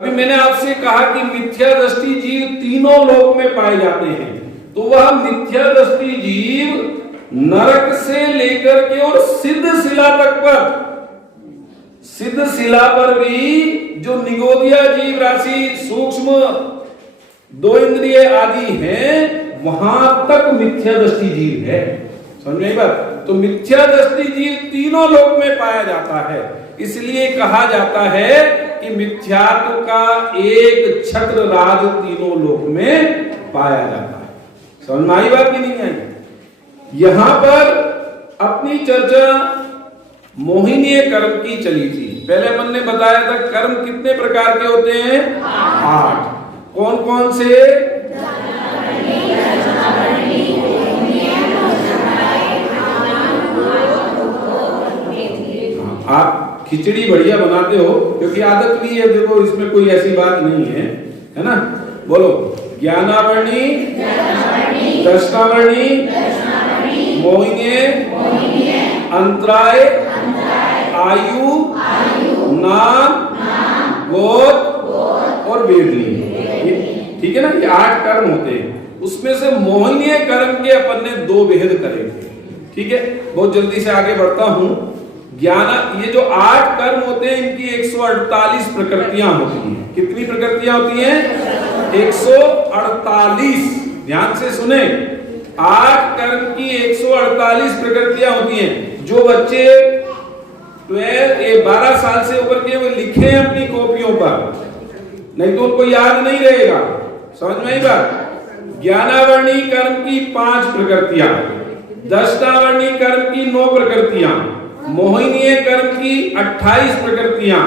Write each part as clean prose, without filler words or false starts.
अभी मैंने आपसे कहा कि मिथ्या दृष्टि जीव तीनों लोक में पाए जाते हैं, तो वह मिथ्या दृष्टि जीव नरक से लेकर के और सिद्ध शिला तक पर, सिद्ध शिला पर भी जो निगोदिया जीव राशि सूक्ष्म दो इंद्रिय आदि हैं, वहां तक मिथ्या दृष्टि जीव है। समझ में बात? तो मिथ्या दृष्टि जीव तीनों लोक में पाया जाता है। इसलिए कहा जाता है कि मिथ्यात्व का एक छत्र राज तीनों लोक में पाया जाता है। समझ में आई बात की नहीं आई? यहां पर अपनी चर्चा मोहिनीय कर्म की चली थी। पहले अपन ने बताया था कर्म कितने प्रकार के होते हैं? 8। कौन कौन से? आप खिचड़ी बढ़िया बनाते हो क्योंकि आदत भी है, देखो इसमें कोई ऐसी बात नहीं है ना? बोलो। ज्ञानावर्णी, दर्शनावर्णी, मोहिनीय, अंतराय, आयु, नाम, गोत्र और वेदनी। ठीक है ना? ये 8 कर्म होते हैं। उसमें से मोहिनीय कर्म के अपन ने 2 भेद करे थे। ठीक है, बहुत जल्दी से आगे बढ़ता हूं। ज्ञान, ये जो 8 कर्म होते हैं इनकी 148 प्रकृतियां होती हैं। कितनी प्रकृतियां होती हैं? 148। ध्यान से सुने, 8 कर्म की 148 प्रकृतियां होती हैं। जो बच्चे 12 साल से ऊपर के वो लिखे हैं अपनी कॉपियों पर, नहीं तो उनको याद नहीं रहेगा। समझ में आई बात? ज्ञानावर्णी कर्म की 5 प्रकृतियां, दर्शनावर्णी कर्म की 9 प्रकृतियां, मोहिनीय कर्म की 28 प्रकृतियां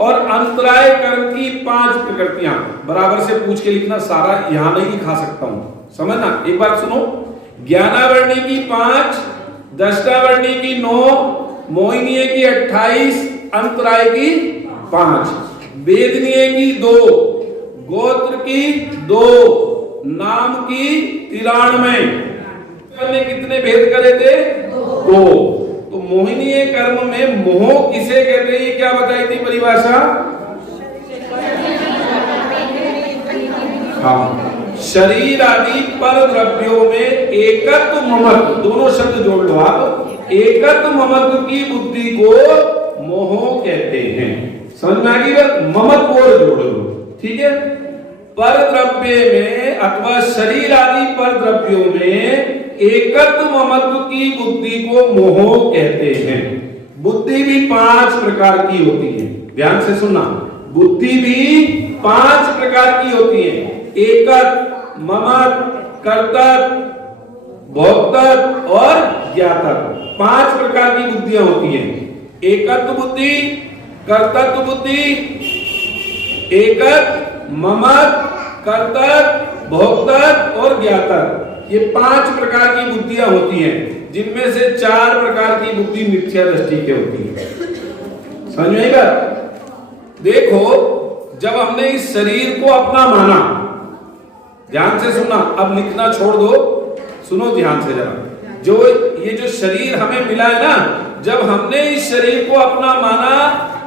और अंतराय कर्म की 5 प्रकृतियां। बराबर से पूछ के लिखना, सारा यहां नहीं लिखा सकता हूं, समझना। एक बार सुनो, ज्ञानावर्णी की 5, दर्शनावर्णी की 9, मोहिनीय की 28, अंतराय की 5, वेदनीय की 2, गोत्र की 2, नाम की 93। ने कितने भेद करे थे? 2। तो मोहिनीय कर्म में मोह किसे कहते हैं, क्या बताई थी परिभाषा? हाँ, शरीर आदि पर द्रव्यों में एकत्व ममत्व, दोनों शब्द जोड़ लो आप, एकत्व ममत्व की बुद्धि को मोह कहते हैं। समझ में आ गई बात? ममत्व और जोड़ लो। ठीक है, पर द्रव्य में अथवा शरीर आदि पर द्रव्यों में एकत्व ममत्व की बुद्धि को मोह कहते हैं। बुद्धि भी 5 प्रकार की होती है। ध्यान से सुनना, बुद्धि भी 5 प्रकार की होती है। एकत्व, ममत्व, कर्तव्य, भोक्तव्य और ज्ञातव्य। 5 प्रकार की बुद्धियां होती हैं। एकत्व बुद्धि, कर्तव्य बुद्धि, एकत्व, ममत्व, कर्तव्य, भोक्तव्य और ज्ञातव्य। ये 5 प्रकार की बुद्धियां होती हैं, जिनमें से 4 प्रकार की बुद्धि मिथ्या दृष्टि के होती है। समझ में आएगा? देखो, जब हमने इस शरीर को अपना माना, ध्यान से सुनना, अब लिखना छोड़ दो, सुनो ध्यान से जरा। जो ये जो शरीर हमें मिला है ना, जब हमने इस शरीर को अपना माना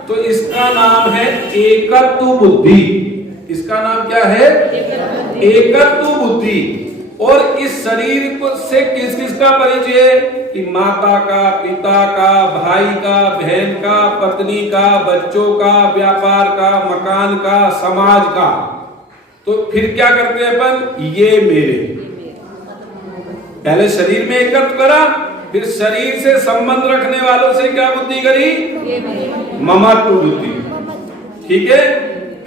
तो इसका नाम है एकत्व बुद्धि। इसका नाम क्या है? एकत्व बुद्धि। और इस शरीर को से किस किस का परिचय है? कि माता का, पिता का, भाई का, बहन का, पत्नी का, बच्चों का, व्यापार का, मकान का, समाज का। तो फिर क्या करते हैं अपन? ये मेरे, पहले शरीर में एकत्व करा, फिर शरीर से संबंध रखने वालों से क्या बुद्धि करी? ममत्व बुद्धि। ठीक है,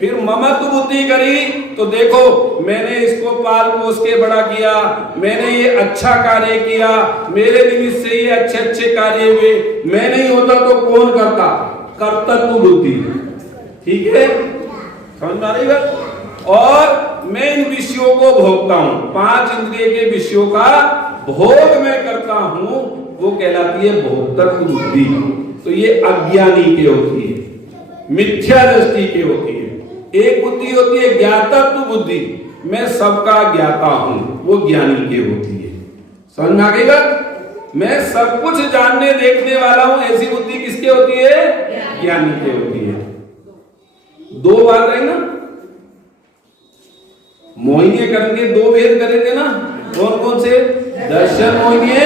फिर ममत्व बुद्धि करी तो देखो, मैंने इसको पाल पोस के बड़ा किया, मैंने ये अच्छा कार्य किया, मेरे निमित्त से ये अच्छे अच्छे कार्य हुए, मैं नहीं होता तो कौन करता? कर्तव्य बुद्धि। ठीक है, समझ में आ रही बात? और मैं इन विषयों को भोगता हूं, 5 इंद्रिय के विषयों का भोग मैं करता हूं, वो कहलाती है भोक्तृत्व बुद्धि। तो ये अज्ञानी की होती है, मिथ्या दृष्टि की होती है। एक बुद्धि होती है ज्ञातत्व बुद्धि, मैं सबका ज्ञाता हूं, वो ज्ञानी की होती है। समझ में आ गई बात? मैं सब कुछ जानने देखने वाला हूं, ऐसी बुद्धि किसकी होती है? ज्ञानी की होती है। दो बात आई ना, मोहिनीय कर्म के दो भेद करे थे ना, कौन कौन से? दर्शन मोहिनीय।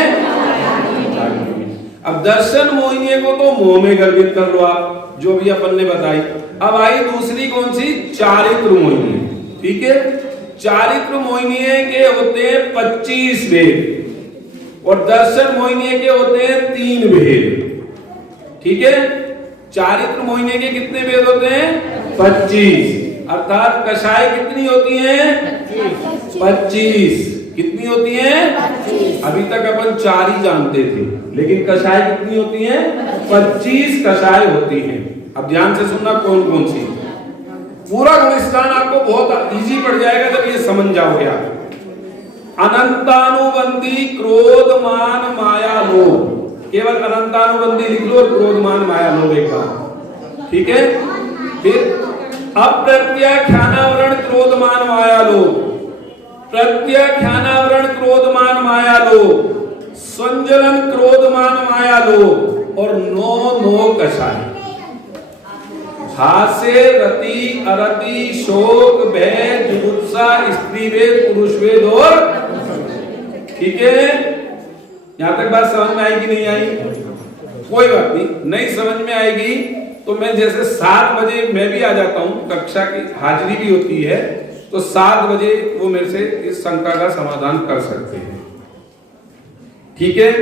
अब दर्शन मोहिनीय को तो मोह में गर्भित कर लो आप, जो भी अपन ने बताई। अब आई दूसरी कौन सी? चारित्र मोहिनीय। ठीक है, चारित्र मोहिनीय के होते हैं 25 भेद और दर्शन मोहिनीय के होते हैं 3 भेद। ठीक है, चारित्र मोहिनीय के कितने भेद होते हैं? 25। अर्थात कषाय कितनी होती हैं? 25। कितनी होती हैं? 25। अभी तक अपन 4 ही जानते थे, लेकिन कषाय कितनी होती हैं? 25 कषाय होती हैं। अब ध्यान से सुनना कौन कौन सी। पूरा गुणस्थान आपको बहुत इजी पड़ जाएगा जब ये समझ जाओगे आप। अनंतानुबंधी क्रोध मान माया लोभ, केवल अनंतानुबंधी लिख लो, क्रोध मान माया लोभ एक बार। ठीक है, फिर अप्रत्याख्यानावरण क्रोध मान माया लोभ, प्रत्याख्यानावरण क्रोध मान माया लोभ, संजलन क्रोध मान माया लोभ और नो कषाय। हास्य रति अरति शोक भय जुगुप्सा स्त्री वेद पुरुष वेद और। ठीक है, यहां तक बात समझ में आई कि नहीं आई? कोई बात नहीं, नहीं समझ में आएगी तो मैं जैसे 7 बजे मैं भी आ जाता हूं, कक्षा की हाजिरी भी होती है, तो 7 बजे वो मेरे से इस शंका का समाधान कर सकते हैं। ठीक है,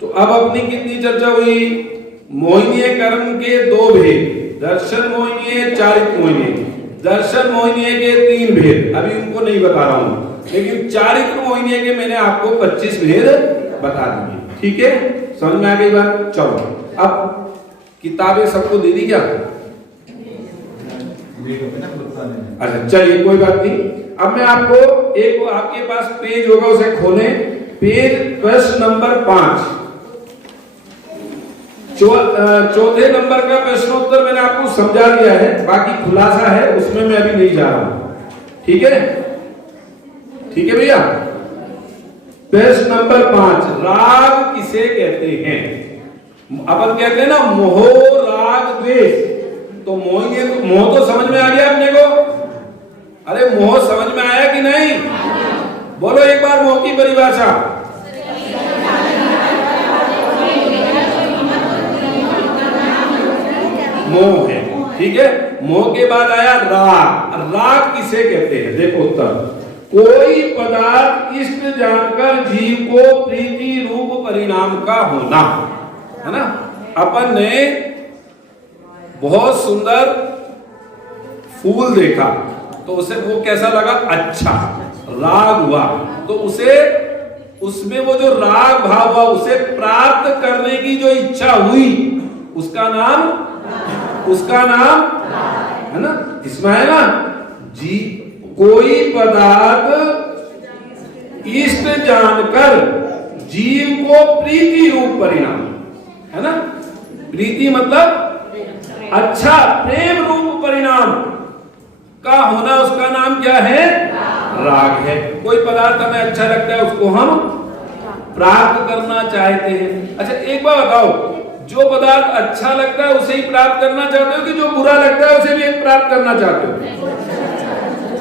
तो अब अपनी कितनी चर्चा हुई? मोहिनीय कर्म के 2 भेद, दर्शन मोहिनीय, चारित्र मोहिनीय। दर्शन मोहिनीय के 3 भेद, अभी उनको नहीं बता रहा हूं, लेकिन चारित्र मोहिनीय के मैंने आपको 25 भेद बता दिए। ठीक है, समझ में आ गई बात? चलो, अब किताबें सबको दे दी क्या? अच्छा चलिए, कोई बात नहीं। अब मैं आपको एक, आपके पास पेज होगा, उसे खोलें। पेज प्रश्न नंबर 5, चौथे नंबर का प्रश्नोत्तर मैंने आपको समझा दिया है, बाकी खुलासा है, उसमें मैं अभी नहीं जा रहा हूं। ठीक है, ठीक है भैया। प्रश्न नंबर 5, राग किसे कहते हैं? अपन कहते हैं ना मोह राग द्वेष, तो मोह तो समझ में आ गया अपने को? अरे मोह समझ में आया कि नहीं? बोलो एक बार मोह की परिभाषा। मोह है, ठीक है। मोह के बाद आया राग। राग किसे कहते हैं? देखो उत्तर, कोई पदार्थ इष्ट जानकर जीव को प्रीति रूप परिणाम का होना, है ना। अपन ने बहुत सुंदर फूल देखा तो उसे वो कैसा लगा? अच्छा, राग हुआ, तो उसे उसमें वो जो राग भाव हुआ, उसे प्राप्त करने की जो इच्छा हुई, उसका नाम है ना, इसमें है ना जी। कोई पदार्थ इष्ट जानकर जीव को प्रीति रूप परिणाम, है ना। प्रीति मतलब अच्छा, प्रेम रूप परिणाम का होना, उसका नाम क्या है? राग है। कोई पदार्थ हमें अच्छा लगता है, उसको हम प्राप्त करना चाहते हैं। अच्छा एक बार बताओ, जो पदार्थ अच्छा लगता है उसे ही प्राप्त करना चाहते हो कि जो बुरा लगता है उसे भी प्राप्त करना चाहते हो?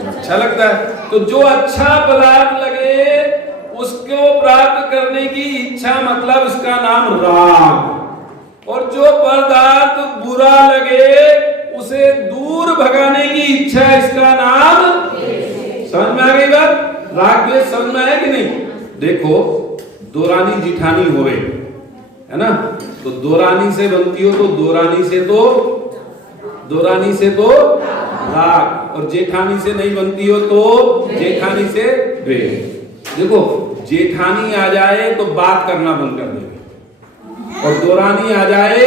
अच्छा लगता है, तो जो अच्छा पदार्थ लगे उसको प्राप्त करने की इच्छा, मतलब इसका नाम राग। और जो पदार्थ बुरा लगे उसे दूर भगाने की इच्छा, इसका नाम, समझ में आ गई बात? राग द्वेष समझ में आया कि नहीं? देखो, दो रानी जिठानी होवे, है ना, तो दो रानी से बनती हो तो दो रानी से तो राग, और जेठानी से नहीं बनती हो तो जेठानी से द्वेष। देखो, जेठानी आ जाए तो बात करना बंद कर देगी, और दो रानी आ जाए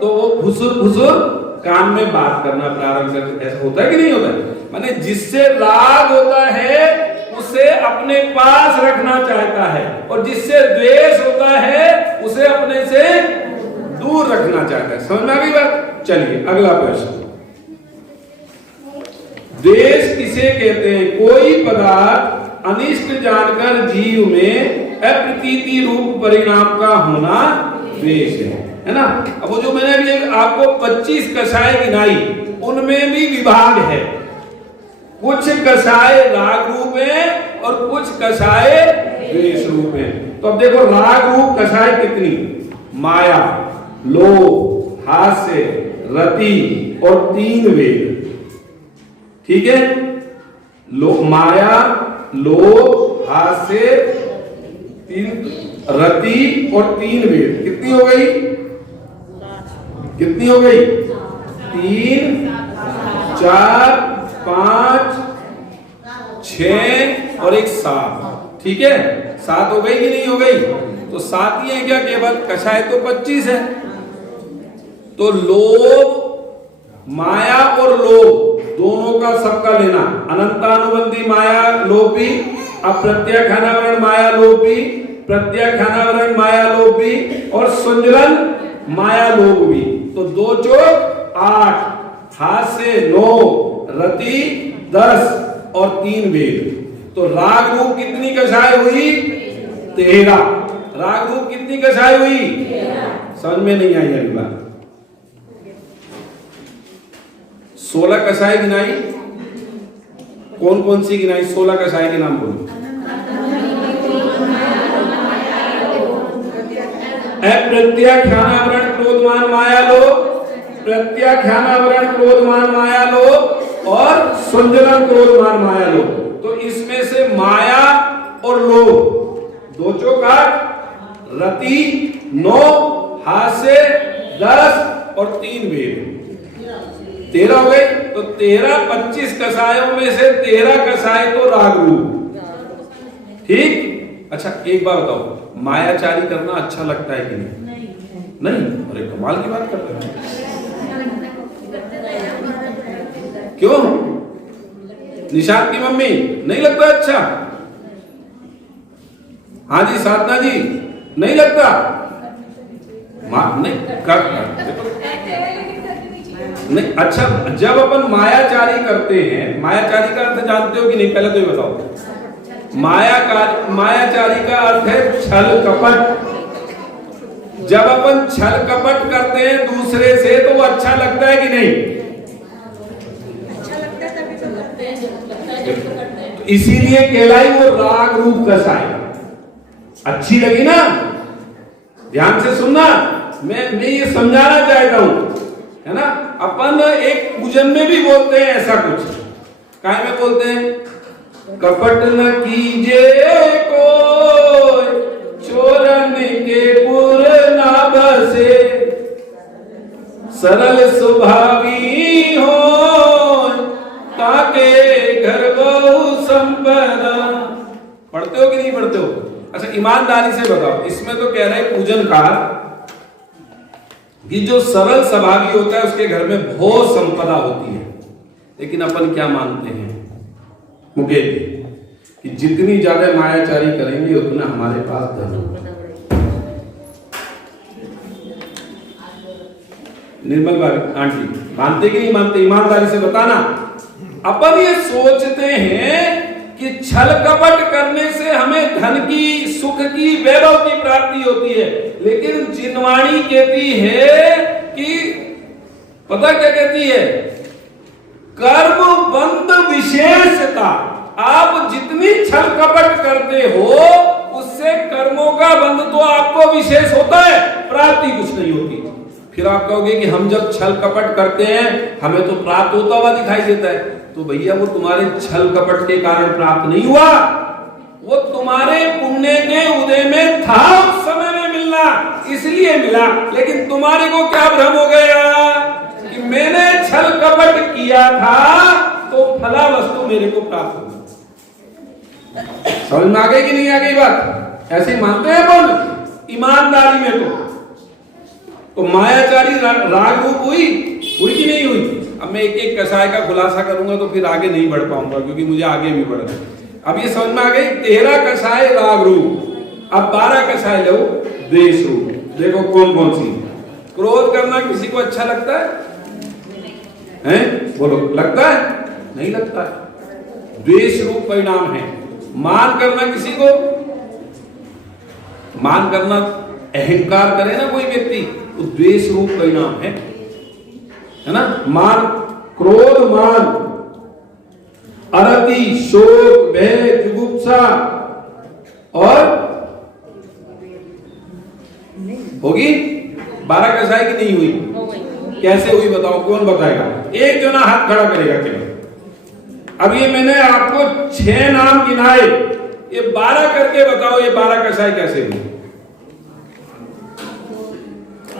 तो वो फुसुर कान में बात करना प्रारंभ कर। ऐसा होता है कि नहीं होता है? माने जिससे राग होता है उसे अपने पास रखना चाहता है, और जिससे द्वेष होता है उसे अपने से दूर रखना चाहता है। समझ में आ गई बात? चलिए अगला प्रश्न, द्वेष किसे कहते हैं? कोई पदार्थ अनिष्ट जानकर जीव में अप्रतीति रूप परिणाम का होना द्वेष है ना। अब वो जो मैंने अभी आपको 25 कषाय गिनाई, उनमें भी विभाग है। कुछ कषाय राग रूप है और कुछ कषाय द्वेष रूप है। तो अब देखो राग रूप कषाय कितनी, माया, लोभ, हास्य, रति और 3 वेद। ठीक है, माया, लोभ, हास्य, 3 रति और 3 वेद। कितनी हो गई, कितनी हो गई? 3, 4, 5, 6 और 1 7। ठीक है, 7 हो गई कि नहीं हो गई? तो 7 ही है क्या केवल? कषाय तो 25 है। तो लोभ, माया और लोभ दोनों का सबका लेना। अनंतानुबंधी माया लोभ भी, अप्रत्याख्यानावरण माया लोभ भी, प्रत्याख्यानावरण माया लोभ भी और संजलन माया लोभ भी। तो 2 चौक 8, हास्य 9, रति 10 और 3 वेद। तो राग रूप कितनी कषाय हुई? 13। राग रूप कितनी कषाय हुई? 13। समझ में नहीं आई अगली बात। 16 कषाय गिनाई, कौन कौन सी गिनाई? 16 कषाय के नाम बोलो। अप्रत्याख्यानावरण क्रोधमान माया लोभ, प्रत्याख्यानावरण क्रोधमान माया लोभ और संजलन क्रोधमान माया लोभ। तो इसमें से माया और लोभ 2 चौक 8, रति 9, हास्य 10 और 3 वेद। 13 हो गए। तो 13 25 कषायों में से 13 कषाय तो राग रूप। ठीक। अच्छा एक बार बताओ, मायाचारी करना अच्छा लगता है कि नहीं? नहीं। अरे कमाल की बात करते हैं। क्यों? निशांत की मम्मी नहीं लगता अच्छा? हाँ जी साधना जी, नहीं लगता? नहीं कर नहीं। अच्छा, जब अपन मायाचारी करते हैं, मायाचारी का अर्थ जानते हो कि नहीं? पहले तो ये बताओ। मायाचारी का अर्थ है छल कपट। जब अपन छल कपट करते हैं दूसरे से तो वो अच्छा लगता है कि नहीं? अच्छा लगता है, तभी तो लगते हैं। इसीलिए कहलाई वो राग रूप कषाय। अच्छी लगी ना? ध्यान से सुनना, मैं ये समझाना चाहता हूं, है ना? अपन एक पूजन में भी बोलते हैं ऐसा कुछ। काय में बोलते हैं? कपट न कीजे कोई, चोरन के पुर ना बसे, सरल स्वभावी हो ताके घर बहु संपदा। पढ़ते हो कि नहीं पढ़ते हो? अच्छा ईमानदारी से बताओ, इसमें तो कह रहे हैं पूजनकार कि जो सरल स्वभावी होता है उसके घर में बहुत संपदा होती है। लेकिन अपन क्या मानते हैं मुकेश कि जितनी ज्यादा मायाचारी करेंगे उतना हमारे पास धन होगा। निर्मल भाभी आंटी मानते कि नहीं मानते? ईमानदारी से बताना। अपन ये सोचते हैं कि छल कपट करने से हमें धन की, सुख की, वैभव की प्राप्ति होती है। लेकिन जिनवाणी कहती है कि पता क्या कहती है? कर्म बंध विशेषता। आप जितनी छल कपट करते हो उससे कर्मों का बंध तो आपको विशेष होता है, प्राप्ति कुछ नहीं होती। फिर आप कहोगे कि हम जब छल कपट करते हैं हमें तो प्राप्त होता हुआ दिखाई देता है। तो भैया वो तुम्हारे छल कपट के कारण प्राप्त नहीं हुआ, वो तुम्हारे पुण्य के उदय में था, उस समय में मिलना इसलिए मिला। लेकिन तुम्हारे को क्या भ्रम हो गया कि मैंने छल कपट किया था तो फला वस्तु मेरे को प्राप्त होगी। समझ में आ गई कि नहीं आ गई बात? ऐसे मानते हैं अपन ईमानदारी में। तो मायाचारी राग रूप हुई कि नहीं हुई? अब मैं एक एक कषाय का खुलासा करूंगा तो फिर आगे नहीं बढ़ पाऊंगा, क्योंकि मुझे आगे भी बढ़ना है। अब ये समझ में आ गई? 13 कषाय राग रूप। अब 12 कषाय लो द्वेष रूप। देखो कौन कौन सी। क्रोध करना किसी को अच्छा लगता है? हैं? बोलो, लगता है? नहीं लगता है। द्वेष रूप परिणाम है। मान करना किसी को, मान करना, अहंकार करे ना कोई व्यक्ति, तो द्वेष रूप परिणाम है ना? मान क्रोध, मान, अरति, शोक, भय, जुगुप्सा और होगी 12 कसाई की नहीं हुई? कैसे हुई बताओ, कौन बताएगा? एक जना हाथ खड़ा करेगा केवल। अब ये मैंने आपको 6 नाम गिनाए, ये 12 करके बताओ ये 12 कसाई कैसे हुई?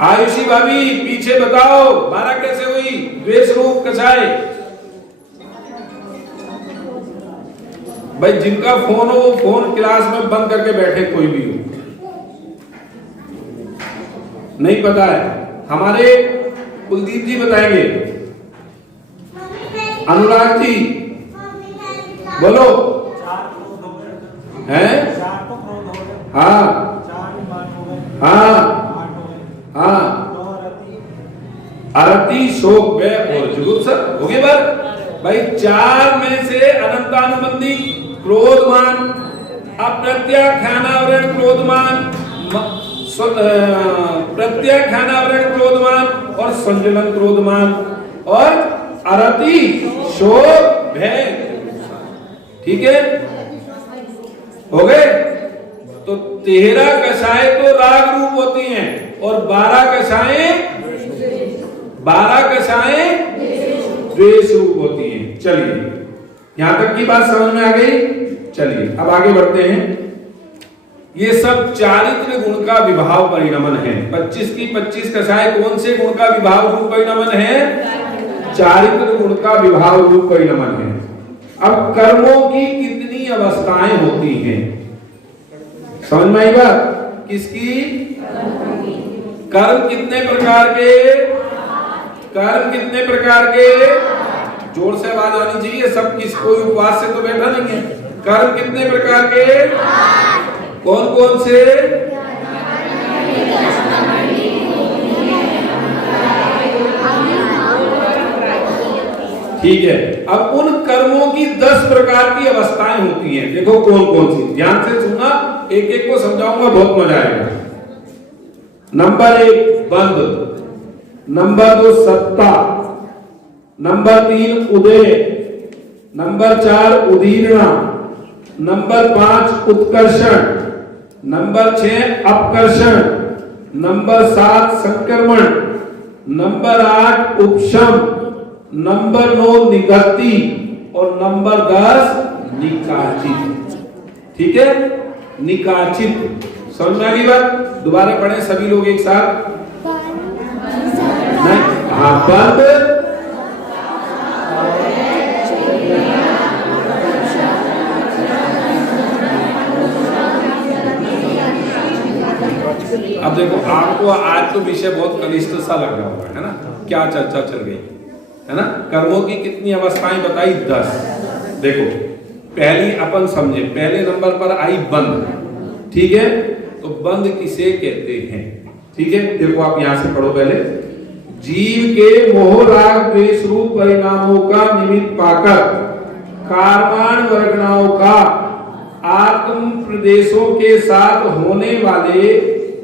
आयुषी भाभी पीछे बताओ 12 कैसे हुई? द्वेष रूप कसाई। भाई जिनका फोन हो वो फोन क्लास में बंद करके बैठे, कोई भी हो। नहीं पता है, हमारे कुलदीप जी बताएंगे। अनुराग जी बोलो। हैं? हाँ हाँ हाँ, अरति, शोक, भय और जुगुप्सा हो गए बात। भाई 4 में से अनंतानुबंधी क्रोधमान, अप्रत्याख्यानावरण क्रोधमान, प्रत्याख्यानावरण क्रोधमान और संजलन क्रोधमान और अरति, शोक, भय। ठीक है, हो गए। तो 13 कसाएं तो राग रूप होती हैं और 12 कसाएं द्वेष रूप होती हैं। चलिए यहां तक की बात समझ में आ गई। चलिए अब आगे बढ़ते हैं। ये सब चारित्र गुण का विभाव परिणमन है। 25 की 25 कसाएं कौन से गुण का विभाव रूप परिणमन है? चारित्र गुण का विभाव रूप परिणमन है। अब कर्मों की कितनी अवस्थाएं होती हैं? समझ में आई बात? किसकी? कर्म कितने प्रकार के? कर्म कितने प्रकार के? जोर से आवाज आनी चाहिए। सब किस, कोई उपवास से तो बैठा नहीं है। कर्म कितने प्रकार के? कौन कौन से? ठीक है। अब उन कर्मों की 10 प्रकार की अवस्थाएं होती हैं। देखो कौन कौन सी, ध्यान से सुनना, एक एक को समझाऊंगा, बहुत मजा आएगा। नंबर 1 बंध, नंबर 2 सत्ता, नंबर 3 उदय, नंबर 4 उदीर्णा, नंबर 5 उत्कर्षण, नंबर 6 अपकर्षण, नंबर 7 संक्रमण, नंबर 8 उपशम, नंबर 9 निगति और नंबर 10 निकाचित। ठीक है, निकाचित। समझ में आ गई बात? दोबारा पढ़ें सभी लोग एक साथ। नहीं, हाँ, बंद, अब देखो आपको आज तो विषय बहुत कनिष्ठ सा लग रहा होगा, है ना? क्या चर्चा चल गई है ना? कर्मों की कितनी अवस्थाएं बताई? 10। देखो पहली अपन समझे, पहले नंबर पर आई बंध। ठीक है, तो बंध किसे कहते हैं? ठीक है, देखो आप यहां से पढ़ो पहले। जीव के मोह राग द्वेष रूप परिणामों का निमित्त पाकर कार्मान वर्गणाओं का आत्म प्रदेशों के साथ होने वाले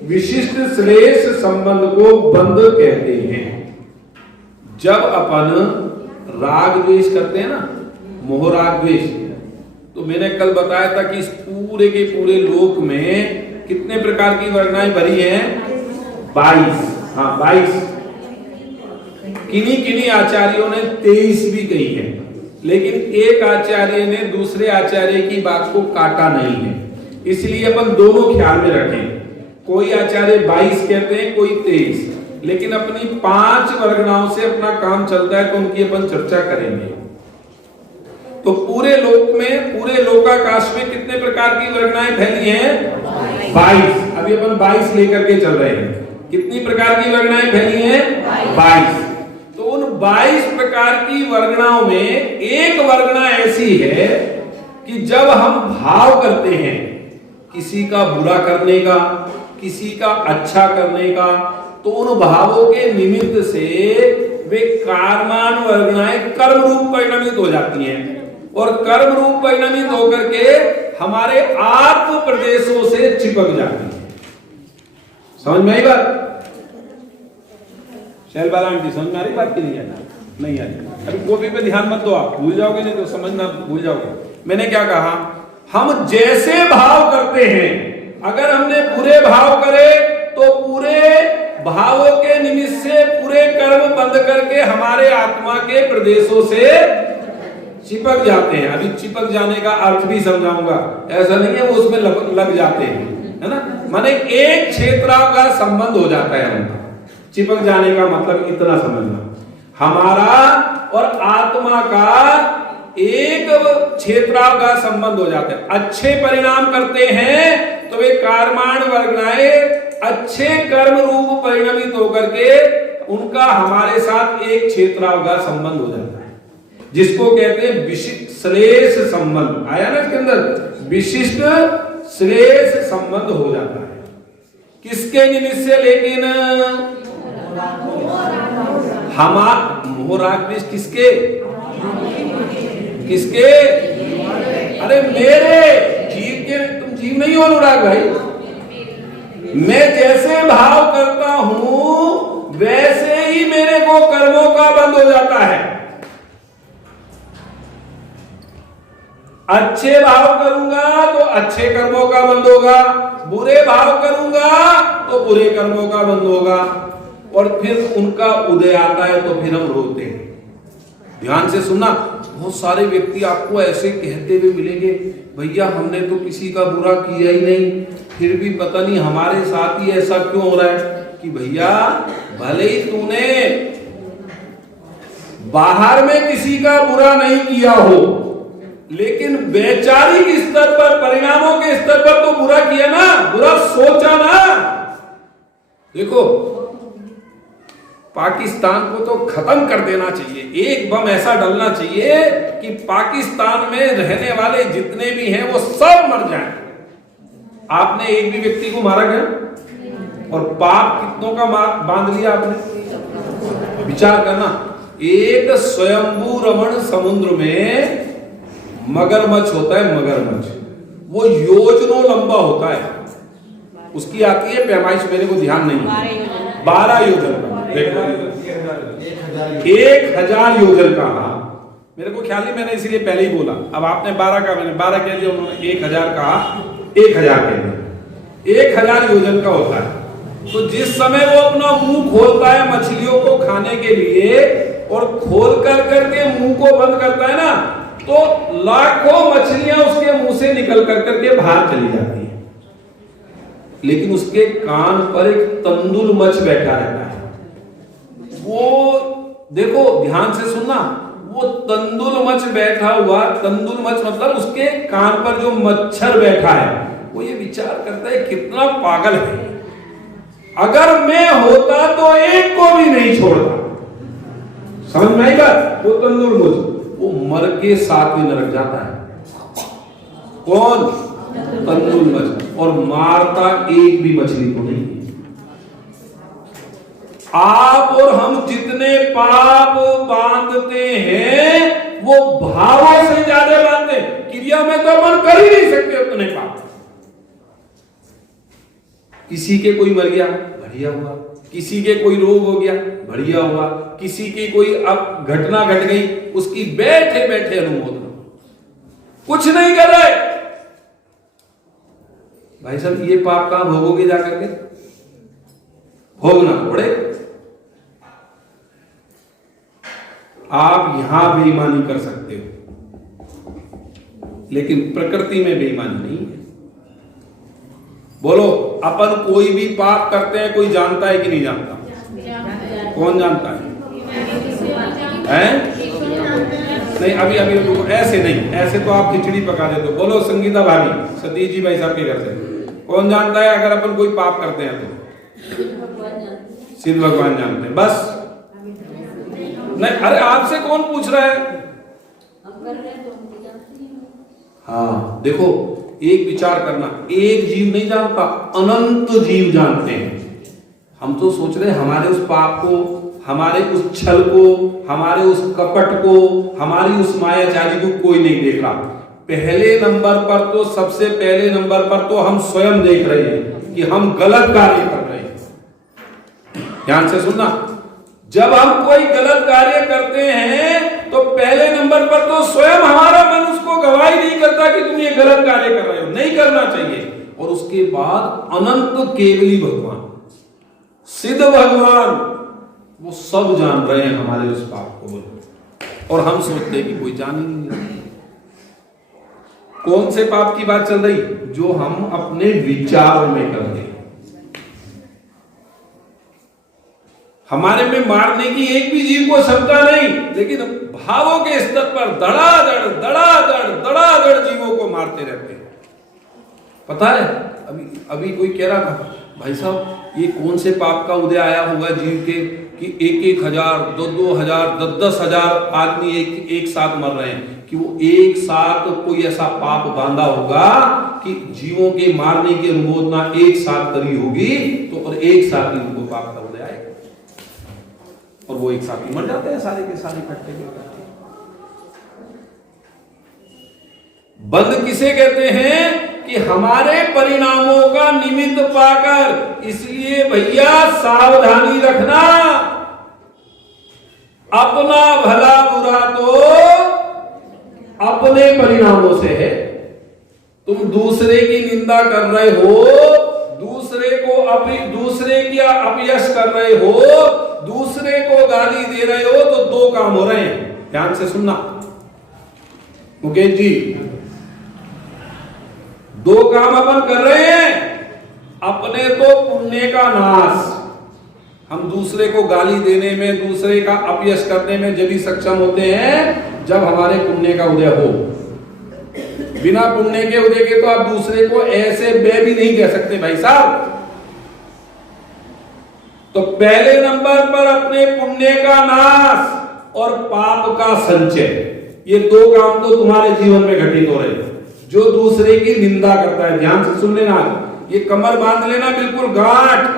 विशिष्ट श्लेष संबंध को बंध कहते हैं। जब अपन राग द्वेष करते हैं ना, मोह राग द्वेष, तो मैंने कल बताया था कि इस पूरे के पूरे लोक में कितने प्रकार की वर्गनाएं भरी हैं? 22। हाँ 22। किन्हीं आचार्यों ने 23 भी कही है, लेकिन एक आचार्य ने दूसरे आचार्य की बात को काटा नहीं है। इसलिए अपन दोनों ख्याल में रखें। कोई आचार्य 22 कहते हैं, कोई 23, लेकिन अपनी 5 वर्गनाओं से अपना काम चलता है, तो उनकी अपन चर्चा करेंगे। तो पूरे लोक में, पूरे लोकाकाश में कितने प्रकार की वर्गनाएं फैली हैं? 22। अभी अपन 22 लेकर के चल रहे हैं। कितनी प्रकार की वर्गनाएं फैली हैं? 22। तो उन 22 प्रकार की वर्गनाओं में एक वर्गना ऐसी है कि जब हम भाव करते हैं किसी का बुरा करने का, किसी का अच्छा करने का, तो उन भावों के निमित्त से वे कार्मान वर्गनाएं कर्म रूप परिणमित हो जाती हैं और कर्म रूप परिणमित होकर के हमारे आत्म प्रदेशों से चिपक जाती हैं। समझ में आई बात? शैल बाला आंटी समझ में आ रही बात की नहीं आ रही? नहीं आ रही। अभी कॉपी पे ध्यान मत दो, आप भूल जाओगे, नहीं तो समझना भूल जाओगे। मैंने क्या कहा, हम जैसे भाव करते हैं, अगर हमने बुरे भाव करे तो पूरे भावों के निमित्त से पूरे कर्म बंद करके हमारे आत्मा के प्रदेशों से चिपक जाते हैं। अभी चिपक जाने का अर्थ भी समझाऊंगा, ऐसा नहीं है वो उसमें लग जाते हैं, है ना, माने एक क्षेत्र का संबंध हो जाता है उनका। चिपक जाने का मतलब इतना समझना, हमारा और आत्मा का एक क्षेत्र का संबंध हो जाता है। अच्छे परिणाम करते हैं तो वे कर्माण वर्गनाए अच्छे कर्म रूप परिणमित होकर के उनका हमारे साथ एक क्षेत्र का संबंध हो जाता है, जिसको कहते हैं विशिष्ट श्लेष संबंध। आया ना इसके अंदर, विशिष्ट श्लेष संबंध हो जाता है। किसके निमित्त से, लेकिन मोहराग किसके किसके, अरे मेरे जीव के, तुम जीव नहीं हो अनुराग भाई। मैं जैसे भाव करता हूं वैसे ही मेरे को कर्मों का बंद हो जाता है। अच्छे भाव करूंगा तो अच्छे कर्मों का बंद होगा, बुरे भाव करूंगा तो बुरे कर्मों का बंद होगा, और फिर उनका उदय आता है तो फिर हम रोते हैं। ध्यान से सुनना, बहुत सारे व्यक्ति आपको ऐसे कहते हुए मिलेंगे, भैया हमने तो किसी का बुरा किया ही नहीं, फिर भी पता नहीं हमारे साथ ही ऐसा क्यों हो रहा है। कि भैया भले ही तूने बाहर में किसी का बुरा नहीं किया हो, लेकिन वैचारिक स्तर पर, परिणामों के स्तर पर तो बुरा किया ना, बुरा सोचा ना। देखो पाकिस्तान को तो खत्म कर देना चाहिए, एक बम ऐसा डालना चाहिए कि पाकिस्तान में रहने वाले जितने भी हैं वो सब मर जाएं। आपने एक भी व्यक्ति को मारा गया, और पाप कितनों का बांध लिया आपने। विचार करना, एक स्वयंभू रमण समुद्र में मगरमच्छ होता है, मगरमच्छ वो योजनों लंबा होता है, उसकी आती है पैमाइश, मेरे को ध्यान नहीं, 12 योजन का, देखो 1000 योजन का। मेरे को ख्याल ही, मैंने इसीलिए पहले ही बोला। अब आपने 12 का, मैंने 12 कह दिया, उन्होंने 1000 कहा, 1000 कह दिया, 1000 योजन का होता है। तो जिस समय वो अपना मुंह खोलता है मछलियों को खाने के लिए, और खोल कर करके मुंह को बंद करता है ना, तो लाखों मछलियां उसके मुंह से निकल कर करके बाहर चली जाती है, लेकिन उसके कान पर एक तंदुल मच बैठा रहता है। वो देखो ध्यान से सुनना, वो तंदुल मच बैठा हुआ, तंदुल मच मतलब उसके कान पर जो मच्छर बैठा है, वो ये विचार करता है कितना पागल है, अगर मैं होता तो एक को भी नहीं छोड़ता। समझ में आई बात। वो तंदुल मच वो मर के साथ में नरक जाता है। कौन? तंदुल मच, और मारता एक भी मछली को नहीं। आप और हम जितने पाप बांधते हैं वो भावों से ज्यादा बांधते हैं, क्रिया में तो अपन कर ही नहीं सकते उतने पाप। किसी के कोई मर गया, बढ़िया हुआ, किसी के कोई रोग हो गया, बढ़िया हुआ, किसी की कोई अब घटना घट गई, उसकी बैठे बैठे अनुमोदन, कुछ नहीं कर रहे। भाई साहब ये पाप कहां भोगोगे जाकर के? भोगना पड़े। आप यहां बेईमानी कर सकते हो, लेकिन प्रकृति में बेईमानी नहीं है। बोलो, अपन कोई भी पाप करते हैं, कोई जानता है कि नहीं जानता? कौन जानता है? नहीं, अभी अभी ऐसे नहीं, ऐसे तो आप खिचड़ी पका देते हो। बोलो संगीता भाभी, सतीश जी भाई साहब के घर से, कौन जानता है अगर अपन कोई पाप करते हैं तो? सिद्ध भगवान जानते हैं, बस। नहीं, अरे आपसे कौन पूछ रहा है? हाँ देखो, एक विचार करना, एक जीव नहीं जानता, अनंत जीव जानते हैं। हम तो सोच रहे हैं हमारे उस पाप को, हमारे उस छल को, हमारे उस कपट को, हमारी उस मायाजाली को कोई नहीं देख रहा। पहले नंबर पर तो, सबसे पहले नंबर पर तो हम स्वयं देख रहे हैं कि हम गलत कार्य कर रहे हैं। ध्यान से सुनना, जब हम कोई गलत कार्य करते हैं तो पहले नंबर पर तो स्वयं हमारा मन उसको गवाही नहीं करता कि तुम ये गलत कार्य कर रहे हो, नहीं करना चाहिए। और उसके बाद अनंत केवली भगवान, सिद्ध भगवान, वो सब जान रहे हैं हमारे उस पाप को, और हम सोचते हैं कि कोई जान ही नहीं रहा। कौन से पाप की बात चल रही? जो हम अपने विचारों में करते हैं। हमारे में मारने की एक भी जीव को क्षमता नहीं, लेकिन भावों के स्तर पर धड़ाधड़ जीवों को मारते रहते हैं। पता है, अभी कोई कह रहा था, भाई साहब ये कौन से पाप का उदय आया हुआ जीव के कि 1,000, 2,000, 10,000 आदमी एक साथ मर रहे हैं, कि वो एक साथ कोई ऐसा पाप बांधा होगा कि जीवों के मारने की अनुमोदना एक साथ करी होगी, तो और एक साथ ही उनको पाप का उदय आएगा, और वो एक साथ ही मर जाते हैं सारे के सारे इकट्ठे के। बंध किसे कहते हैं? कि हमारे परिणामों का निमित्त पाकर। इसलिए भैया सावधानी रखना, अपना भला बुरा तो अपने परिणामों से है। तुम दूसरे की निंदा कर रहे हो, दूसरे की अपयश कर रहे हो, दूसरे को गाली दे रहे हो, तो दो काम हो रहे हैं। ध्यान से सुनना मुकेश जी, दो काम अपन कर रहे हैं। अपने तो पुण्य का नाश, हम दूसरे को गाली देने में, दूसरे का अपयश करने में जब भी सक्षम होते हैं जब हमारे पुण्य का उदय हो। बिना पुण्य के उदय के तो आप दूसरे को ऐसे बे भी नहीं कह सकते भाई साहब। तो पहले नंबर पर अपने पुण्य का नाश और पाप का संचय, ये दो काम तो तुम्हारे जीवन में घटित हो रहे हैं। जो दूसरे की निंदा करता है, ध्यान से सुन लेना, ये कमर बांध लेना बिल्कुल गांठ,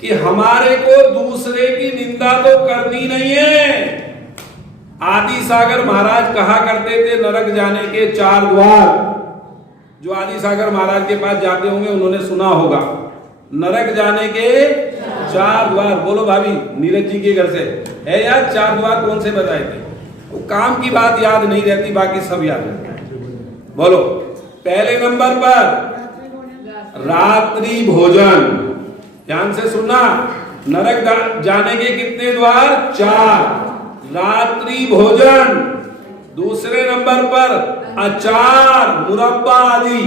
कि हमारे को दूसरे की निंदा तो करनी नहीं है। आदि सागर महाराज कहा करते थे, नरक जाने के 4 द्वार। जो आदि सागर महाराज के पास जाते होंगे उन्होंने सुना होगा, नरक जाने के 4 द्वार। बोलो भाभी, नीरज जी के घर से है यार 4 द्वार कौन से बताए थे? वो काम की बात याद नहीं रहती, बाकी सब याद रहता है। बोलो, पहले नंबर पर रात्रि भोजन। ध्यान से सुनना, नरक जाने के कितने द्वार? 4। रात्रि भोजन। दूसरे नंबर पर अचार, मुरब्बा आदि।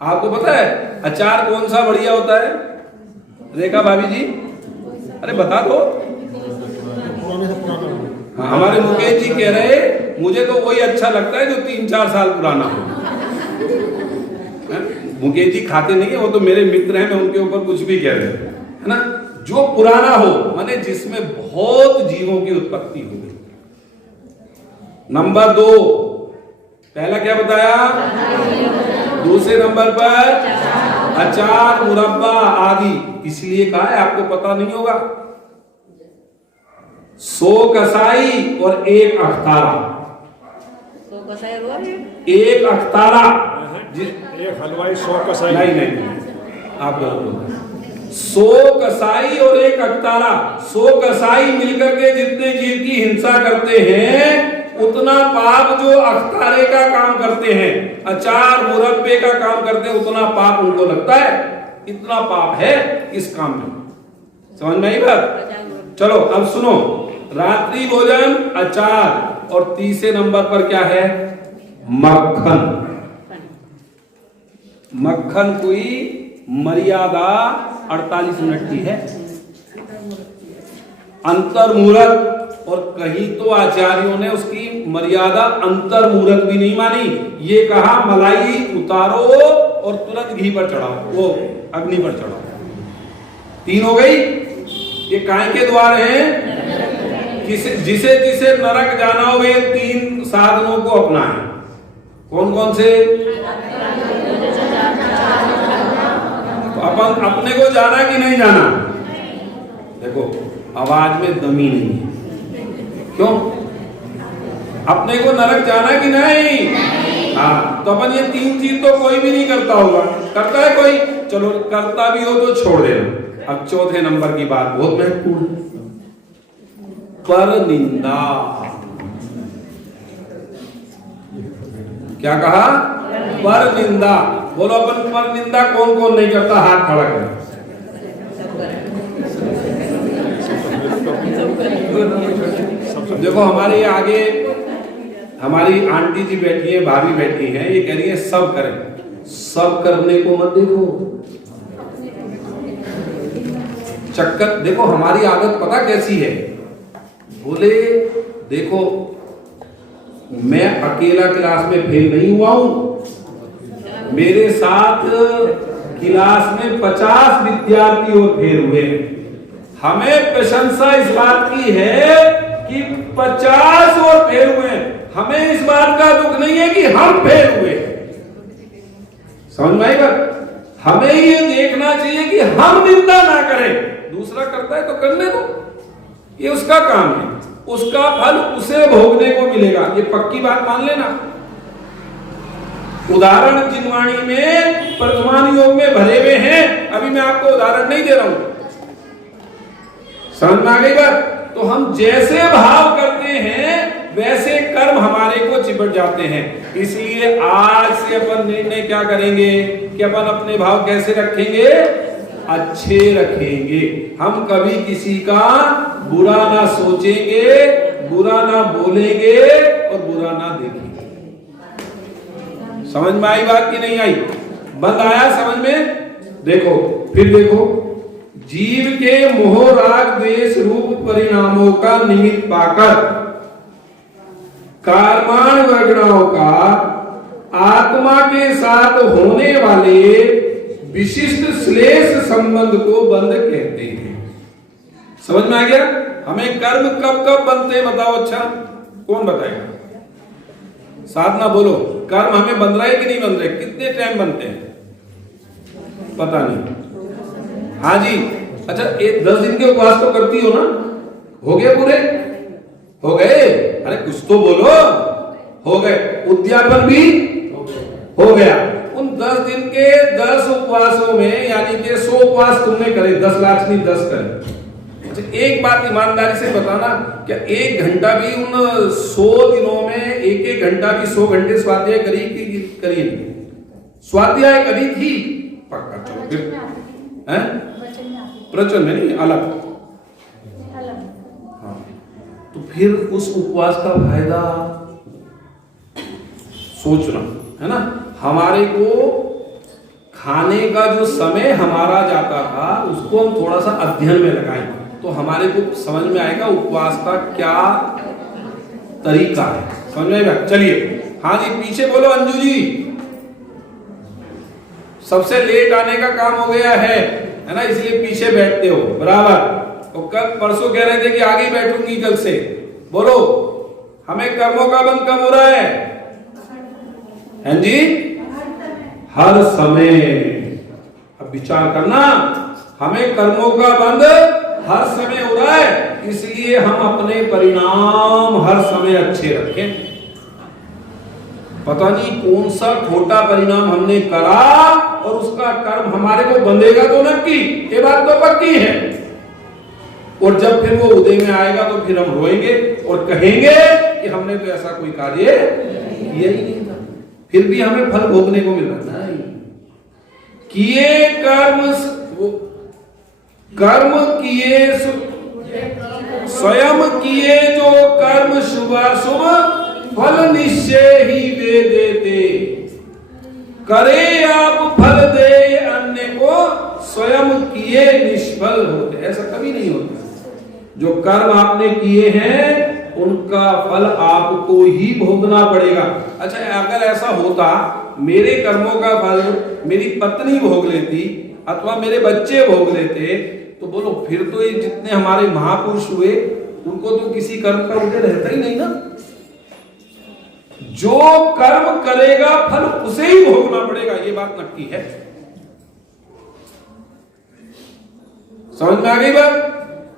आपको पता है अचार कौन सा बढ़िया होता है? रेखा भाभी जी, अरे बता दो। हाँ, हमारे मुकेश जी कह रहे, मुझे तो वही अच्छा लगता है जो 3-4 साल पुराना हो। मुकेश जी खाते नहीं है, वो तो मेरे मित्र हैं, मैं उनके ऊपर कुछ भी कह रहे हैं, है ना। जो पुराना हो, माने जिसमें बहुत जीवों की उत्पत्ति हो गई। नंबर 2, पहला क्या बताया? दूसरे नंबर पर अचार, मुरब्बा आदि। इसलिए कहा है, आपको पता नहीं होगा, 100 कसाई और 1 अख्तारा। 100 कसाई और 1 अख्तारा। एक हलवाई 100 कसाई। नहीं, आप 100 कसाई और 1 अख्तारा। 100 कसाई मिलकर के जितने जीव की हिंसा करते हैं, उतना पाप जो अख्तारे का काम करते हैं, अचार मुरब्बे का काम करते हैं, उतना पाप उनको लगता है। इतना पाप है इस काम में। समझ में आई बात? चलो अब सुनो, रात्रि भोजन, अचार, और तीसरे नंबर पर क्या है? मक्खन। मक्खन कोई मर्यादा 48 मिनट की है। अंतर मुहूर्त, और कहीं तो आचार्यों ने उसकी मर्यादा अंतर मुहूर्त भी नहीं मानी। ये कहा मलाई उतारो और तुरंत घी पर चढ़ाओ, वो अग्नि पर चढ़ाओ। 3 हो गई। ये काय के द्वार हैं? जिसे जिसे नरक जाना हो, वे 3 साधनों को अपनाएं। कौन कौन से? तो अपन अपने को जाना कि नहीं जाना? देखो आवाज में दमी नहीं है। क्यों? अपने को नरक जाना कि नहीं? हाँ, तो अपन ये 3 चीज तो कोई भी नहीं करता होगा। करता है कोई? चलो करता भी हो तो छोड़ देना। अब चौथे नंबर की बात बहुत महत्वपूर्ण है, पर निंदा। क्या कहा? पर निंदा। बोलो अपन पर निंदा कौन कौन नहीं करता, हाथ खड़ा करें। देखो हमारे आगे हमारी आंटी जी बैठी है, भाभी बैठी हैं, ये कह रही है सब करें। सब करने को मत देखो, चक्कर देखो हमारी आदत पता कैसी है। बोले देखो मैं अकेला क्लास में फेल नहीं हुआ हूं, मेरे साथ क्लास में 50 विद्यार्थी और फेल हुए। हमें प्रशंसा इस बात की है कि 50 और फेल हुए, हमें इस बात का दुख नहीं है कि हम फेल हुए। समझ में आई बात? हमें ये देखना चाहिए कि हम निंदा ना करें, दूसरा करता है तो करने दो, ये उसका काम है, उसका फल उसे भोगने को मिलेगा, ये पक्की बात मान लेना। उदाहरण जिनवाणी में वर्तमान योग में भरे हुए हैं, अभी मैं आपको उदाहरण नहीं दे रहा हूं, समझ में आ गई बात? तो हम जैसे भाव करते हैं वैसे कर्म हमारे को चिपट जाते हैं। इसलिए आज से अपन निर्णय क्या करेंगे कि अपन अपने भाव कैसे रखेंगे? अच्छे रखेंगे। हम कभी किसी का बुरा ना सोचेंगे, बुरा ना बोलेंगे और बुरा ना देखेंगे। समझ में आई बात कि नहीं आई? बंद आया समझ में? देखो फिर देखो, जीव के मोह राग द्वेष रूप परिणामों का निमित्त पाकर कर्माण वर्गणाओं का आत्मा के साथ होने वाले विशिष्ट श्लेष संबंध को बंध कहते हैं। समझ में आ गया? हमें कर्म कब कब बनते हैं बताओ? अच्छा कौन बताएगा? साधना बोलो, कर्म हमें बन रहा है कि नहीं बन रहे? कितने टाइम बनते हैं? पता नहीं। हाँ जी, अच्छा 10 दिन के उपवास तो करती हो ना? हो गए पूरे? हो गए? अरे कुछ तो बोलो। हो गए। उद्यापन भी हो गया। उन 10 दिन के 10 उपवासों में यानी कि 100 उपवास तुमने करे, 10 लाख नहीं 10 करे। अच्छा एक बात ईमानदारी से बताना, क्या 1 घंटा भी उन 100 दिनों में 1-1 घंटा भी 100 घंटे स्वाध्याय करी कि करी नहीं? स्वाध्याय करी थी पक्का। चलो फिर हैं? प्रचंड में नहीं, अलग। हाँ तो फिर उस उपवास का फायदा सोचना है ना। हमारे को खाने का जो समय हमारा जाता था उसको हम थोड़ा सा अध्ययन में लगाएं तो हमारे को समझ में आएगा उपवास का क्या तरीका है। समझ में आएगा? चलिए हाँ जी पीछे बोलो अंजू जी। सबसे लेट आने का काम हो गया है ना, इसलिए पीछे बैठते हो बराबर। तो कल परसों कह रहे थे कि आगे बैठूंगी कल से। बोलो हमें कर्मों का बंध कब हो रहा है? हैं जी? हर समय। अब विचार करना, हमें कर्मों का बंध हर समय हो रहा है, इसलिए हम अपने परिणाम हर समय अच्छे रखें। पता नहीं कौन सा खोटा परिणाम हमने करा और उसका कर्म हमारे को बंधेगा तो नक्की, ये बात तो पक्की है। और जब फिर वो उदय में आएगा तो फिर हम रोएंगे और कहेंगे कि हमने तो ऐसा कोई कार्य किया ही नहीं था, फिर भी हमें फल भोगने को मिल रहा है। किए कर्म किए स्वयं किए जो कर्म शुभाशुभ फल निश्चय ही वे देते। करे आप फल दे अन्य को, स्वयं किए निष्फल होते। ऐसा कभी नहीं होता। जो कर्म आपने किए हैं उनका फल आपको ही भोगना पड़ेगा। अच्छा अगर ऐसा होता मेरे कर्मों का फल मेरी पत्नी भोग लेती अथवा मेरे बच्चे भोग लेते तो बोलो फिर तो ये जितने हमारे महापुरुष हुए उनको तो किसी कर्म का उदय रहता ही नहीं ना। जो कर्म करेगा फल उसे ही भोगना पड़ेगा, ये बात नक्की है। समझ में आ गई बात?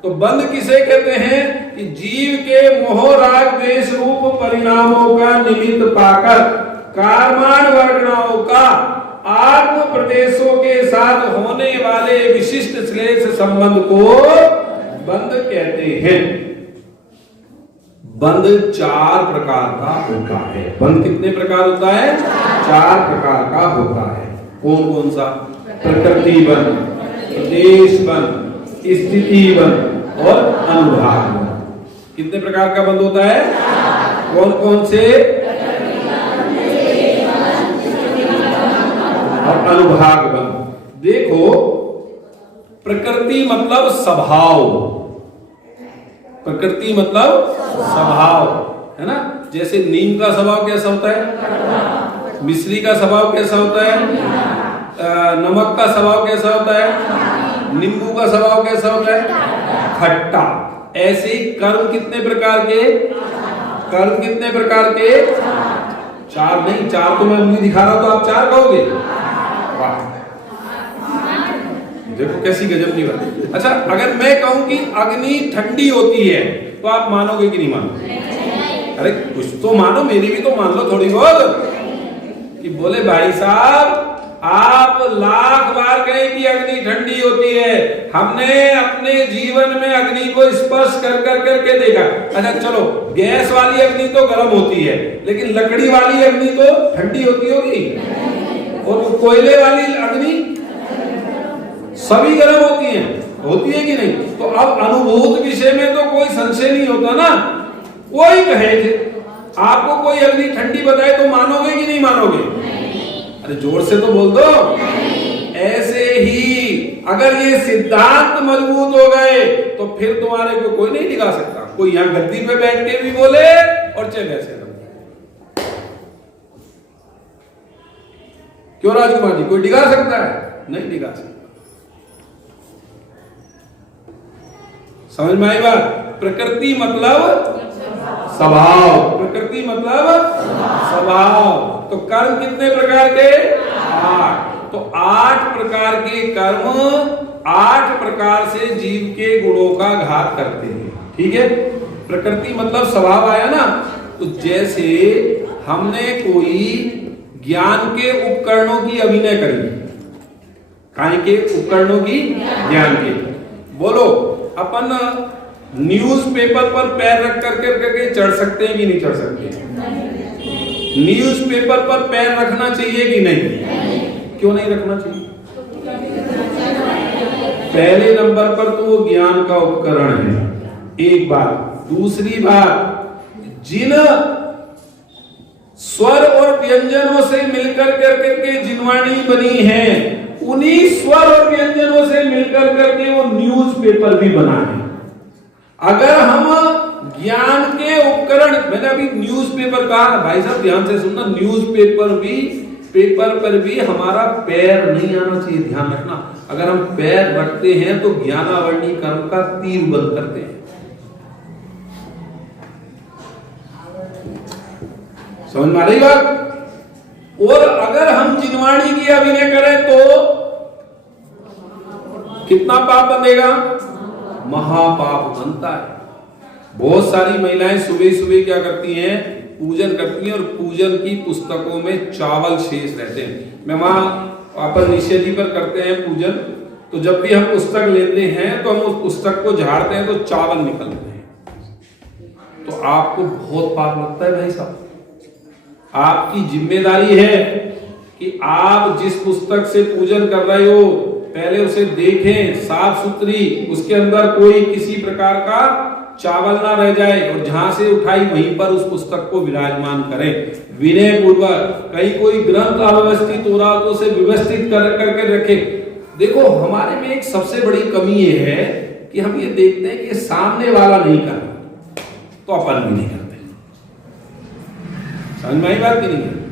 तो बंध किसे कहते हैं कि जीव के मोह राग द्वेष रूप परिणामों का निमित्त पाकर कर्माण वर्गणाओं का आत्म प्रदेशों के साथ होने वाले विशिष्ट श्लेष संबंध को बंध कहते हैं। बंध 4 प्रकार का होता है। बंध कितने प्रकार होता है? 4 प्रकार का होता है। कौन कौन सा? प्रकृति बंध, प्रदेश बंध, स्थिति बंध और अनुभाग बंध। कितने प्रकार का बंध होता है? कौन कौन से? और अनुभाग बंध। देखो, प्रकृति मतलब स्वभाव, प्रकृति मतलब स्वभाव, है ना। जैसे नीम का स्वभाव कैसा होता है, मिश्री का स्वभाव कैसा होता है, नमक का स्वभाव कैसा होता है, नींबू का स्वभाव कैसा होता है, खट्टा। ऐसे ही कर्म कितने प्रकार के? कर्म कितने प्रकार के? 4 नहीं, 4 तो मैं उंगली दिखा रहा हूं तो आप 4 कहोगे? वाह, देखो कैसी गजब की बात। अच्छा, अगर मैं कहूं कि अग्नि ठंडी होती है तो आप मानोगे कि नहीं मानोगे? अरे कुछ तो मानो, मेरी भी तो मान लो थोड़ी बहुत। कि बोले भाई साहब, आप लाख बार कहे कि अग्नि ठंडी होती है, हमने अपने जीवन में अग्नि को स्पर्श कर करके देखा। अच्छा चलो, गैस वाली अग्नि तो गर्म होती है, लेकिन लकड़ी वाली अग्नि तो ठंडी होती होगी, और कोयले वाली अग्नि सभी गर्म होती है कि नहीं? तो अब अनुभूत विषय में तो कोई संशय नहीं होता ना। कोई कहे आपको कोई अग्नि ठंडी बताए तो मानोगे कि नहीं मानोगे? अरे जोर से तो बोल दो। ऐसे ही अगर ये सिद्धांत मजबूत हो गए तो फिर तुम्हारे को कोई नहीं दिखा सकता। कोई यहां गद्दी पे बैठ के भी बोले और चाहे वैसे। क्यों राजकुमार जी, कोई दिखा सकता है? नहीं दिखा सकता। समझ में आई बात? प्रकृति मतलब स्वभाव, प्रकृति मतलब स्वभाव। तो कर्म कितने प्रकार के? 8। तो 8 प्रकार के कर्म 8 प्रकार से जीव के गुणों का घात करते हैं। ठीक है, प्रकृति मतलब स्वभाव आया ना। तो जैसे हमने कोई ज्ञान के उपकरणों की अभिनय करी, काय के उपकरणों की? ज्ञान के। बोलो, अपन न्यूज़पेपर पर पैर रख करके चढ़ सकते हैं कि नहीं चढ़ सकते? न्यूज़पेपर पर पैर रखना चाहिए कि नहीं? क्यों नहीं रखना चाहिए? पहले नंबर पर तो वो ज्ञान का उपकरण है, एक बात। दूसरी बात, जिन स्वर और व्यंजनों से मिलकर करके जिनवाणी बनी है, उन्हीं स्वर और व्यंजनों से मिलकर करके वो न्यूज़पेपर भी बना है। अगर हम ज्ञान के उपकरण, मैंने अभी न्यूज़पेपर कहा, भाई साहब ध्यान से सुनना, न्यूज़पेपर भी, पेपर पर भी हमारा पैर नहीं आना चाहिए, ध्यान रखना। अगर हम पैर रखते हैं तो ज्ञानावरणी कर्म का तीर बंद करते हैं। समझ में आ रही बात? और अगर हम जिनवाणी की अभिनय करें तो कितना पाप बनेगा? महापाप बनता है। बहुत सारी महिलाएं सुबह सुबह क्या करती हैं? पूजन करती हैं, और पूजन की पुस्तकों में चावल शेष रहते हैं। मैं वहां अपन निश्चय जी पर करते हैं पूजन, तो जब भी हम पुस्तक लेते हैं तो हम उस पुस्तक को झाड़ते हैं तो चावल निकलते हैं। तो आपको बहुत पाप लगता है भाई साहब। आपकी जिम्मेदारी है कि आप जिस पुस्तक से पूजन कर रहे हो पहले उसे देखें, साफ सुथरी, उसके अंदर कोई किसी प्रकार का चावल ना रह जाए, और जहां से उठाई वहीं पर उस पुस्तक को विराजमान करें विनय पूर्वक। कहीं कोई ग्रंथ अव्यवस्थित हो रहा तो उसे व्यवस्थित करके रखें। देखो, हमारे में एक सबसे बड़ी कमी ये है कि हम ये देखते हैं कि सामने वाला नहीं कर रहा तो अपन भी नहीं करते। समझ में आई बात की नहीं?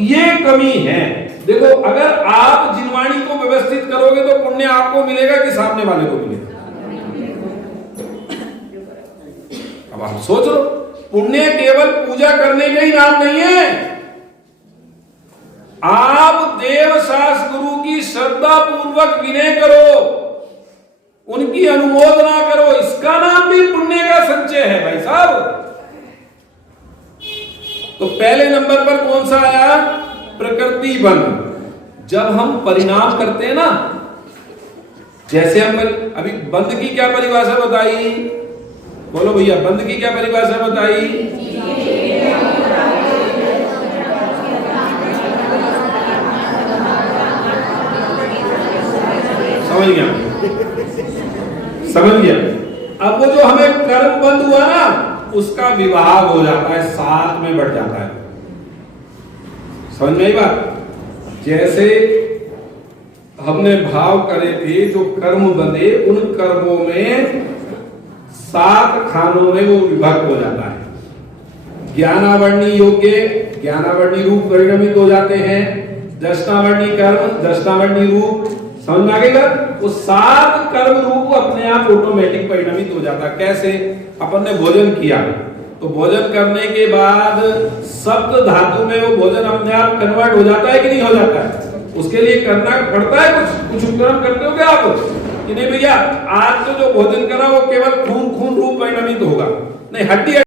ये कमी है। देखो, अगर आप जिनवाणी को व्यवस्थित करोगे तो पुण्य आपको मिलेगा कि सामने वाले को मिलेगा? अब आप सोच लो, पुण्य केवल पूजा करने का ही नाम नहीं है। आप देवशास्त्र गुरु की श्रद्धा पूर्वक विनय करो, उनकी अनुमोदना करो, इसका नाम भी पुण्य का संचय है भाई साहब। तो पहले नंबर पर कौन सा आया? प्रकृति बंध। जब हम परिणाम करते हैं ना, जैसे हम अभी बंध की क्या परिभाषा बताई? बोलो भैया, बंद की क्या परिभाषा बताई? समझ गया, समझ गया। अब वो जो हमें कर्म बंद हुआ ना, उसका विभाग हो जाता है, साथ में बढ़ जाता है। समझ में आई बात? जैसे हमने भाव करे थे, जो कर्म बने, उन कर्मों में 7 खानों में वो विभक्त हो जाता है। ज्ञानावर्णी योग्य, ज्ञानावर्णी रूप परिणमित हो जाते हैं। दर्शनावर्णी कर्म, दर्शनावर्णी रूप। समझ में आ गई बात? वो 7 कर्म रूप अपने आप ऑटोमेटिक परिणमित हो जाता है। कैसे? अपन ने भोजन किया, तो भोजन करने के बाद सप्त धातु में वो भोजन अपने आप कन्वर्ट हो जाता है कि नहीं हो जाता है? उसके लिए करना पड़ता है कुछ उपक्रम करते हो क्या आप कि नहीं भैया? आज तो जो भोजन करा वो केवल खून रूप परिणमित होगा, नहीं हड्डी